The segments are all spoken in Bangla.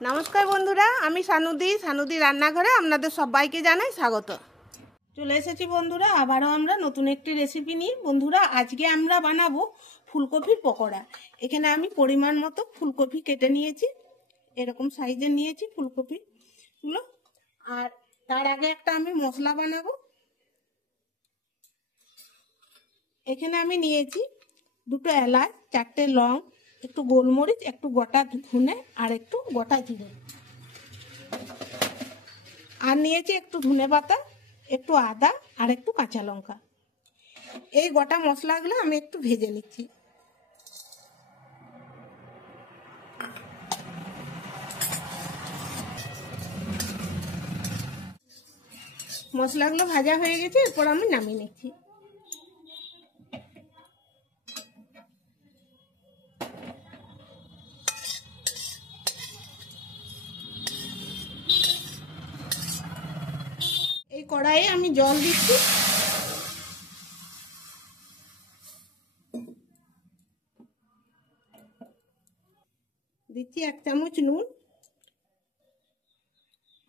নমস্কার বন্ধুরা, আমি সানুদি রান্নাঘরে আপনাদের সবাইকে জানাই স্বাগত। চলে এসেছি বন্ধুরা আবারও আমরা নতুন একটি রেসিপি নিয়ে। বন্ধুরা, আজকে আমরা বানাবো ফুলকপির পকোড়া। এখানে আমি পরিমাণ মতো ফুলকপি কেটে নিয়েছি, এরকম সাইজের নিয়েছি ফুলকপিগুলো। আর তার আগে একটা আমি মশলা বানাবো। এখানে আমি নিয়েছি 2টো এলাচ, 4টে লং, একটু গোলমরিচ, একটু গোটা ধনে আর একটু গোটা জিরে, আর নিয়েছি একটু ধনে পাতা, একটু আদা আর একটু কাঁচা লঙ্কা। এই গোটা মশলাগুলো আমি একটু ভেজে নিচ্ছি। মশলাগুলো ভাজা হয়ে গেছে, এরপর আমি নামিয়ে নিচ্ছি। এই কড়াইয়ে আমি জল দিচ্ছি। দিচ্ছি 1 চামচ নুন,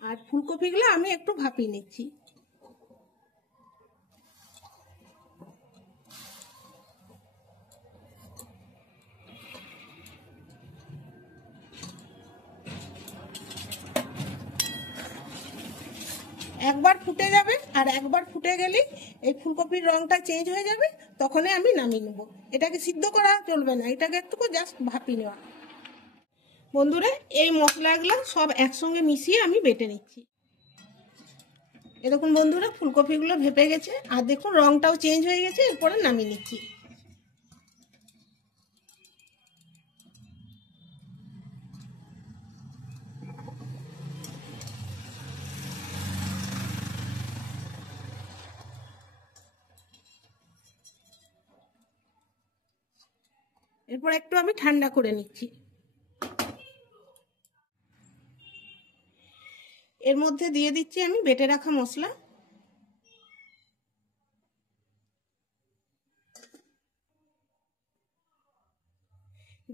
আর ফুলকপিগুলো আমি একটু ভাপিয়ে নিচ্ছি। একবার ফুটে যাবে, আর একবার ফুটে গেলে এই ফুলকপির রংটা চেঞ্জ হয়ে যাবে, তখনই আমি নামিয়ে নেব। এটাকে সিদ্ধ করা চলবে না, এটাকে একটু জাস্ট ভাপিয়ে নেওয়া। বন্ধুরা, এই মশলাগুলো সব একসঙ্গে মিশিয়ে আমি বেটে নিচ্ছি। এ দেখুন বন্ধুরা, ফুলকপিগুলো ভেপে গেছে, আর দেখুন রংটাও চেঞ্জ হয়ে গেছে। এরপরে নামিয়ে নিচ্ছি। এরপর একটু আমি ঠান্ডা করে নিচ্ছি। এর মধ্যে দিয়ে দিচ্ছি আমি বেটে রাখা মশলা।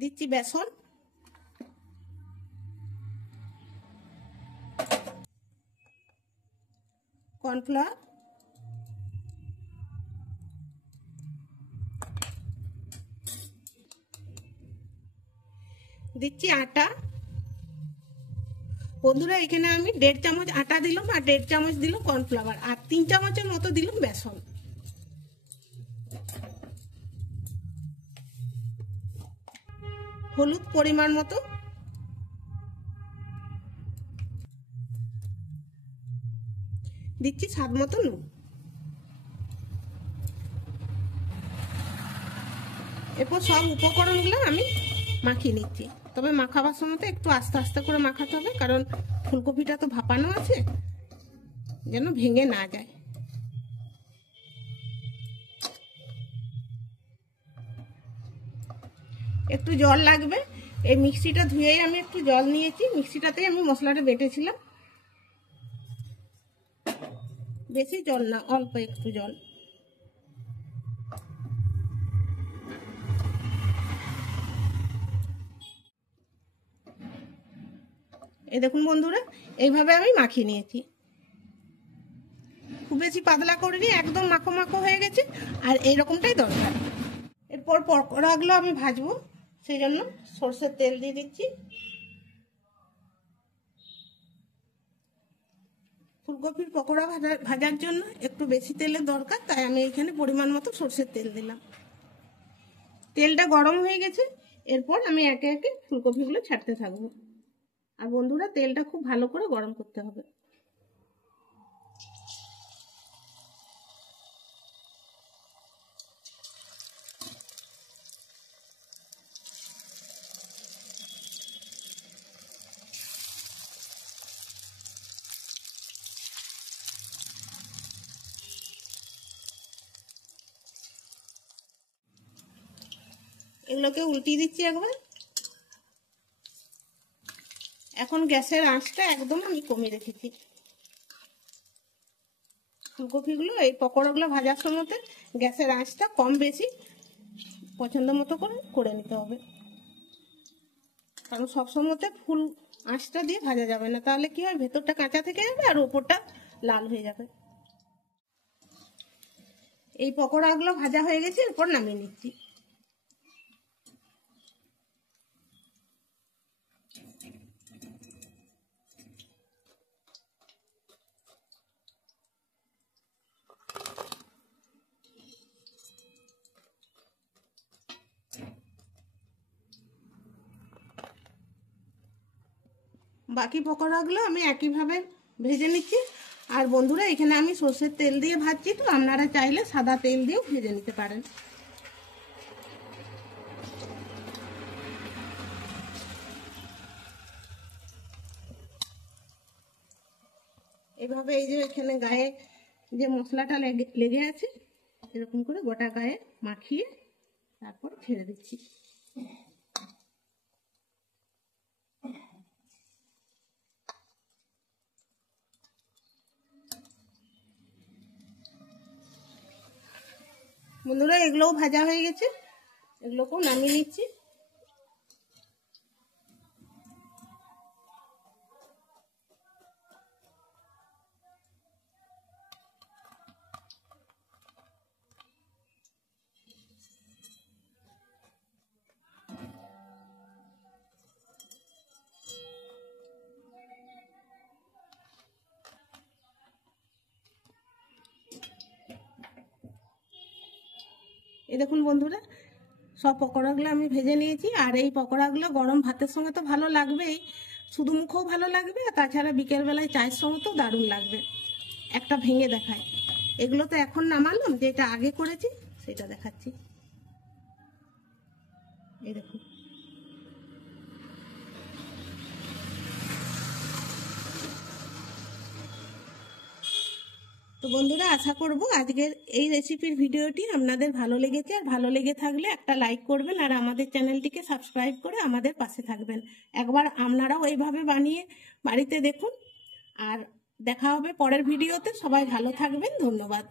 দিচ্ছি বেসন, কর্নফ্লাওয়ার, দিচ্ছি আটা। বন্ধুরা, এখানে আমি 1.5 চামচ আটা দিলাম, আর 1.5 চামচ দিলাম কর্নফ্লাওয়ার, আর 3 চামচের মতো দিলাম বেসন। হলুদ পরিমাণ মতো, দিচ্ছি স্বাদ মতো নুন। এরপর সব উপকরণগুলো আমি মাখিয়ে নিচ্ছি। তবে মাখাবার সময় একটু আস্তে আস্তে করে মাখাতে হবে, কারণ ফুলকপিটা তো ভাপানো আছে, যেন ভেঙে না যায়। একটু জল লাগবে। এই মিক্সিটা ধুয়েই আমি একটু জল নিয়েছি, মিক্সিটাতেই আমি মশলাটা বেটেছিলাম। বেশি জল না, অল্প একটু জল। এই দেখুন বন্ধুরা, এইভাবে আমি মাখিয়ে নিয়েছি। খুব বেশি পাতলা করিনি, একদম মাখো মাখো হয়ে গেছে, আর এইরকমটাই দরকার। এরপর পকোড়াগুলো আমি ভাজবো, সেই জন্য সরষের তেল দিয়ে দিচ্ছি। ফুলকপির পকোড়া ভাজার জন্য একটু বেশি তেলের দরকার, তাই আমি এখানে পরিমাণ মতো সরষের তেল দিলাম। তেলটা গরম হয়ে গেছে, এরপর আমি একে একে ফুলকপিগুলো ছাড়তে থাকবো। আর বন্ধুরা, তেলটা খুব ভালো করে গরম করতে হবে। এগুলোকে উল্টিয়ে দিচ্ছি একবার। এখন গ্যাসের আঁচটা একদম আমি কমিয়ে রেখেছি। ফুলকপিগুলো, এই পকোড়াগুলো ভাজার সময় গ্যাসের আঁচটা কম বেশি পছন্দ মতো করে নিতে হবে। কারণ সবসময়তে ফুল আঁচটা দিয়ে ভাজা যাবে না, তাহলে কি হয় ভেতরটা কাঁচা থেকে যাবে আর ওপরটা লাল হয়ে যাবে। এই পকোড়াগুলো ভাজা হয়ে গেছে, এরপর নামিয়ে নিচ্ছি। বাকি পকোড়াগুলো আমি একইভাবে ভেজে নিচ্ছি। আর বন্ধুরা, এখানে আমি সর্ষের তেল দিয়ে ভাজছি, তো আপনারা চাইলে সাদা তেল দিয়েও ভেজে নিতে পারেন। এভাবে এই যে এখানে গায়ে যে মশলাটা লেগে আছে, এরকম করে গোটা গায়ে মাখিয়ে তারপর ছেড়ে দিচ্ছি। বন্ধুরা, এগুলোও ভাজা হয়ে গেছে, এগুলোকেও নামিয়ে নিচ্ছি। এই দেখুন বন্ধুরা, সব পকোড়াগুলো আমি ভেজে নিয়েছি। আর এই পকোড়াগুলো গরম ভাতের সঙ্গে তো ভালো লাগবেই, শুধু মুখেও ভালো লাগবে, আর তাছাড়া বিকেলবেলায় চায়ের সঙ্গে তো দারুণ লাগবে। একটা ভেঙে দেখায়, এগুলো তো এখন নামালাম, যেটা আগে করেছি সেটা দেখাচ্ছি। এই দেখুন, তো বন্ধুরা, আশা করব আজকের এই রেসিপির ভিডিওটি আপনাদের ভালো লেগেছে। আর ভালো লেগে থাকলে একটা লাইক করবেন, আর আমাদের চ্যানেলটিকে সাবস্ক্রাইব করে আমাদের পাশে থাকবেন। একবার আপনারাও এইভাবে বানিয়ে বাড়িতে দেখুন। আর দেখা হবে পরের ভিডিওতে। সবাই ভালো থাকবেন, ধন্যবাদ।